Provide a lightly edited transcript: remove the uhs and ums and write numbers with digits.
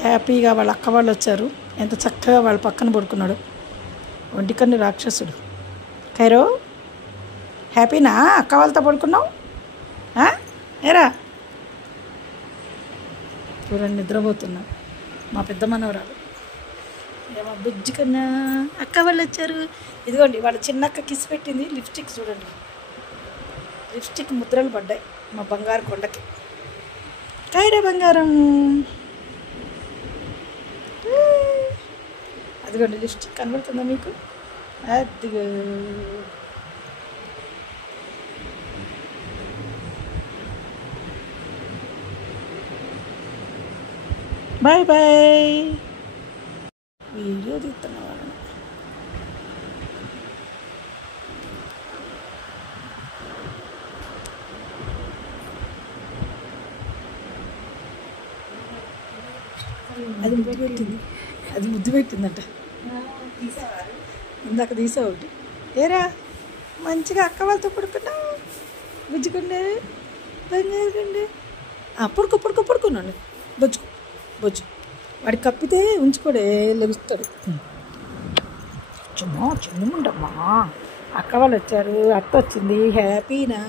హ్యాపీగా వాళ్ళ అక్క వాళ్ళు వచ్చారు. ఎంత చక్కగా వాళ్ళ పక్కన పడుకున్నాడు ఒంటికన్ను రాక్షసుడు. ఖైరో హ్యాపీనా అక్క వాళ్ళతో పడుకున్నావు? ఏరా చూడండి నిద్రపోతున్నా మా పెద్ద మనవరాలు. ఏమో బుజ్జి కన్నా అక్క వాళ్ళు వచ్చారు. ఇదిగోండి వాళ్ళ చిన్నక్క కిస్ పెట్టింది. లిప్స్టిక్ చూడండి, లిప్స్టిక్ ముద్రలు పడ్డాయి మా బంగారు కొండకి. ఖైరా బంగారం, అదిగోండి లిప్స్టిక్ కనబడుతుందా మీకు? అదిగో బాయ్ బాయ్. వీడియో తీస్తున్న వాళ్ళని అది ముద్దు పెట్టింది, అది ముద్దు పెట్టిందంట. ఇందాక తీసా ఒకటి. ఏరా మంచిగా అక్క వాళ్ళతో పడుకున్నావు బుజ్జుకుండే బంగారుకుండే. పడుకున్నాను బొజ్జు బొజ్జు. వాడికి కప్పితే ఉంచుకోడే లెగుస్తాడు. చిన్నముండమ్మా అక్క వాళ్ళు వచ్చారు, అత్త వచ్చింది. హ్యాపీనా?